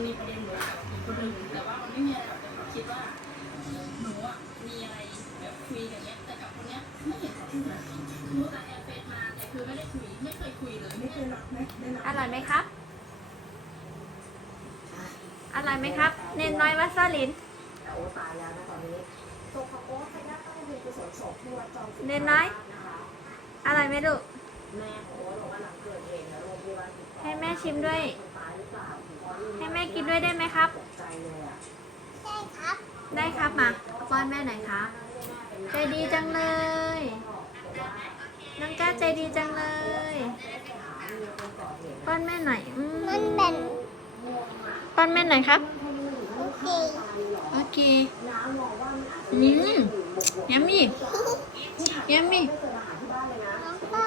มันมีประเด็นหนูกับอีกคนหนึ่งแต่ว่ามันไม่มีอะไรหรอกแต่หนูคิดว่าหนูอะมีอะไรแบบคุยกันเนี้ยแต่กับคนเนี้ยไม่เห็นเขาพูดเลยรู้แต่แอร์เฟซมาแต่คือไม่ได้คุยไม่เคยคุยเลยไม่เคยรับไม่ได้รับอร่อยไหมครับ อร่อยไหมครับ เน้นน้อยวัสลินแต่โอ้ตายแล้วนะตอนนี้ศพของโอ๊ตไปญาติตั้งบำเพ็ญกุศลศพที่วัดจอมศรีเน้นน้อย นะคะอร่อยไหมลูก แม่ของโอ๊ตบอกว่าหลังเกิดเหตุเนี่ยโรงพยาบาลติดต่อ ให้แม่ชิมด้วย ให้แม่กินด้วยได้ไหมครับตกใจเลยอะได้ครับมาป้อนแม่หน่อยครับใจดีจังเลย น้องก้าใจดีจังเลย ป้อนแม่หน่อยอืมมันเป็นป้อนแม่หน่อยครับสีโอเค อืมยัมมี่ยัมมี่น้องป้า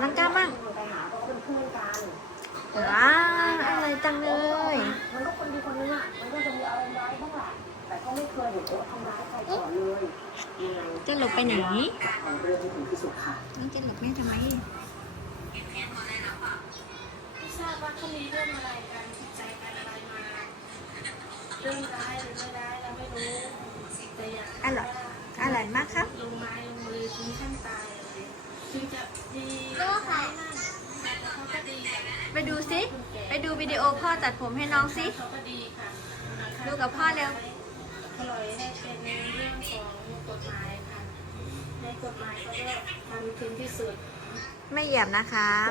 น้องก้ามั่งไปหาเพราะเป็นเพื่อนกันว้าวอะไรจังเลย มันก็คนดีคนนึงอะ มันก็จะมีอารมณ์ร้ายบ้างแหละแต่ก็ไม่เคยเห็นโอ๊ตทำร้ายใครก่อนเลยยังไงจะหลบไปไหนเอาเรื่องให้ถึงที่สุดค่ะน้องจะหลบแม่ทำไมไม่ทราบว่าเขามีเรื่องอะไรกันผิดใจกันอะไรมาเรื่องร้ายหรือไม่ร้ายเราไม่รู้แต่อยากอร่อยอร่อยมากครับลงไม้ลงมือถึงขั้นตายเลยถึงจะดีก็ค่ะแต่เขาก็ดีกับไปดูสิ ไปดูวิดีโอพ่อตัดผมให้น้องสิ เขาก็ดีค่ะดูกับพ่อเร็ว ปล่อยให้เป็นเรื่องของกฎหมายค่ะ ในกฎหมายเขาก็ทำถึงที่สุดไม่เหยียบนะครับ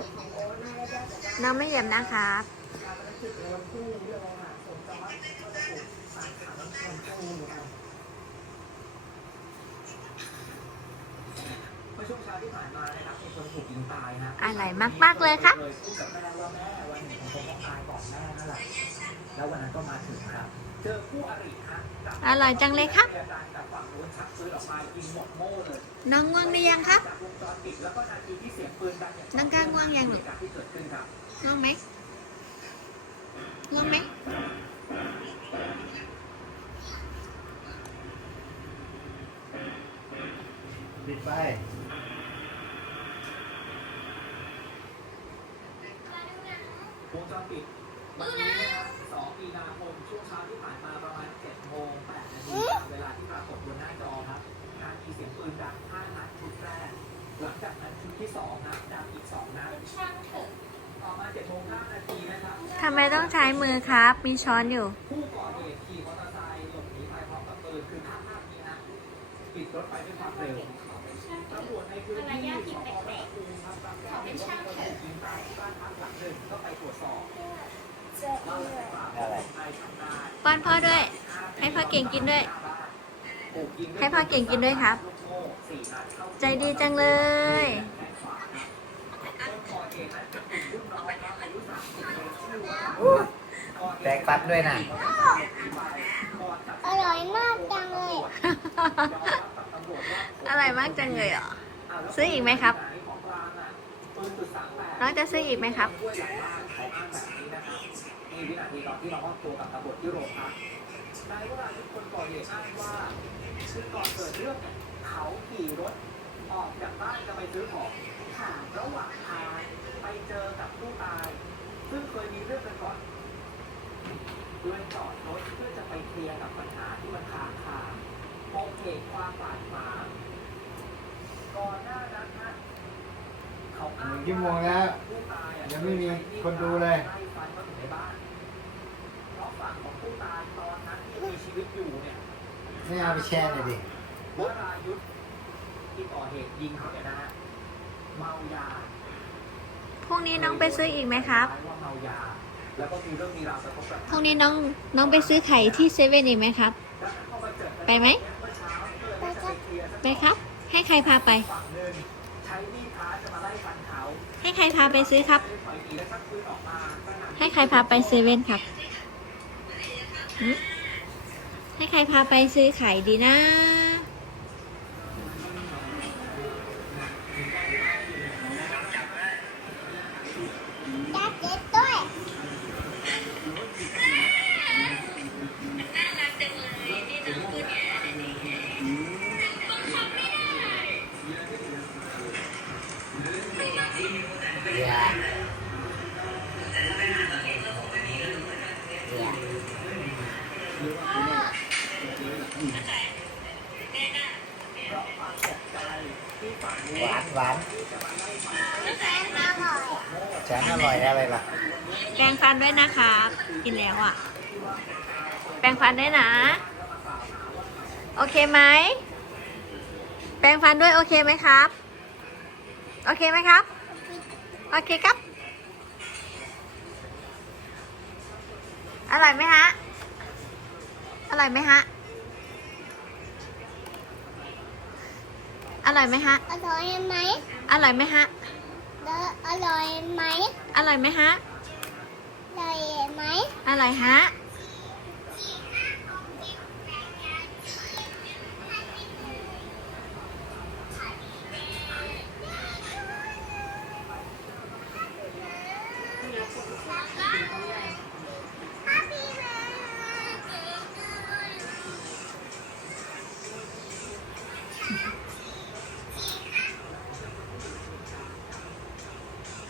น้องไม่เหยียบนะครับเมื่อช่วงเช้าที่ผ่านมานะครับมีคนถูกยิงตายนะอะไรมากๆเลยครับเลยพูดกับแม่ว่าแม่วันหนึ่ง ผมคงต้องตายก่อนแม่นั่นแหละแล้ววันนั้นก็มาถึงครับ เจอคู่อริฮะจับอร่อยจังเลยครับอาจารย์จากฝั่งนู้นชักปืนออกมายิงหมดโม่เลยน้องง่วงหรือยังครับจากวงจรปิดแล้วก็นาทีที่เสียงปืนดังอย่างน้องกล้าง่วงยังหเหรือตุการณ์ที่เกิดขึ้นครับง่วงไหมง่วงไหมปิดไฟ วงจรปิดวันนี้นะครับ2มีนาคมช่วงเช้าที่ผ่านมาประมาณ7โมง8นาทีตามเวลาที่ปรากฏบนหน้าจอครับนาทีเสียงปืนดัง5นัดชุดแรกหลังจากนั้นชุดที่2นะดังอีก2นัดต่อมา7โมง5นาทีนะครับทำไมต้องใช้มือครับ มีช้อนอยู่ ผู้ก่อเหตุขี่มอเตอร์ไซค์หลบหนีไปพร้อมกับปืนคือภาพภาพนี้นะปิดรถไปด้วยความเร็วตำรวจในพื้นที่สพบ้านตูมครับบางแก้วเห็นว่ามีคนถูกยิงตายที่บ้านพัก หลังหนึ่งก็ไปตรวจสอบเล่าให้ฟังว่าเป็นนายชำนาญป้อนพ่อด้วย ให้พ่อเก่งกินด้วยถูกยิงให้พ่อเก่งกินด้วยครับลูกโม่สี่นัดเข้าใจดีจังเลยแขนขวาครับต้นก่อเหตุนั้นเป็นกลุ่มรุ่นน้องครับอายุ30ปีชื่อว่าก่อเหตุแตกฟัดด้วยนะอร่อยมากจังเลยอะไรมากจังเลยเหรอ ซื้ออีกไหมครับ น้องจะซื้ออีกไหมครับมีวินาทีตอนที่เรามอบตัวกับตำรวจที่โรงพักนายวรายุทธ์คนก่อเหตุอ้างว่าคือก่อนเกิดเรื่องเนี่ยเขาขี่รถออกจากบ้านจะไปซื้อของค่ะระหว่างทางไปเจอกับผู้ตาย ซึ่งเคยมีเรื่องกันก่อนเลยจอดรถเพื่อจะไปเคลียร์กับปัญหาที่มันค้างคาปมเหตุความบาดหมางก่อนหน้านั้นนะเขาอ้าง หนึ่งชั่วโมงแล้วผู้ตายอะยังไม่มีคนดูเลยไล่ฟันเขาถึงในบ้านเพราะฝั่งของผู้ตายตอนนั้นที่มีชีวิตอยู่เนี่ยไม่เอาไปแชร์หน่อยดิวรายุทธ์ที่ก่อเหตุยิงเขาเนี่ยนะฮะเมายาพรุ่งนี้น้องไปซื้ออีกไหมครับว่าเมายา แล้วก็มีเรื่องมีราวกระทบกระพทั่งรุ่งนี้น้องน้องไปซื้อไข่ที่เซเว่นอีกไหมครับแล้วพอมาเจอกันไปไหมเมื่อเช้าก็เลยจะไปเคลียร์สักไปครับ ให้ใครพาไป ฝั่งหนึ่ง ใช้มีดพาจะมาไล่ฟันเขาให้ใครพาไปซื้อครับเลยปล่อยหนีและชักปืนออกมาก็นำให้ใครพาไปเซเว่นครับหึให้ใครพาไปซื้อไข่ดีนะจั หวานหวานแสนอร่อยแฉนอร่อยอะไรล่ะ แปลงฟันด้วยนะครับ กินแล้วอะ แปลงฟันได้นะ โอเคไหม แปลงฟันด้วยโอเคไหมครับ โอเคไหมครับ โอเคครับ อร่อยไหมฮะ อร่อยไหมฮะ อร่อยไหมฮะ อร่อยไหมอร่อยไหมฮะแล้วอร่อยไหมอร่อยไหมฮะ อร่อยไหมอร่อยฮะ